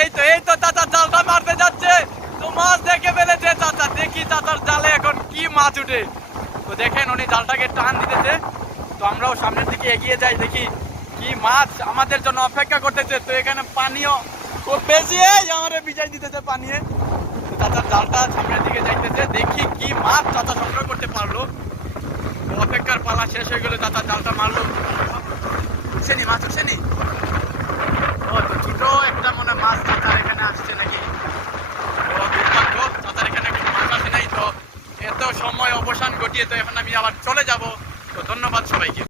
এই তো চাচা জালটা মারতে যাচ্ছে, তো মাছ দেখে ফেলেছে চাচা। দেখি চাচার জালে এখন কি মাছ উঠে। তো দেখেন উনি জালটাকে টান দিতেছে, তো আমরাও সামনের দিকে এগিয়ে যাই, দেখি কি মাছ আমাদের জন্য অপেক্ষা করতেছে। তো এখানে পানিও খুব বেশি, আমাদের বিজাই দিতেছে পানিয়ে। চাচার জালটা সামনের দিকে যাইতেছে, দেখি কি মাছ চাচা সংগ্রহ করতে পারলো। অপেক্ষার পালা শেষ হয়ে গেল, চাচা জালটা মারলো। উঠছেনি মাছ, উঠছেনি। ছোট একটা মনে মাছ চাচার এখানে আসছে নাকি। চাচার এখানে কোনো মাছ আসে নাই। তো এত সময় অবসান ঘটিয়ে তো এখন আমি আবার চলে যাব। তো ধন্যবাদ সবাইকে।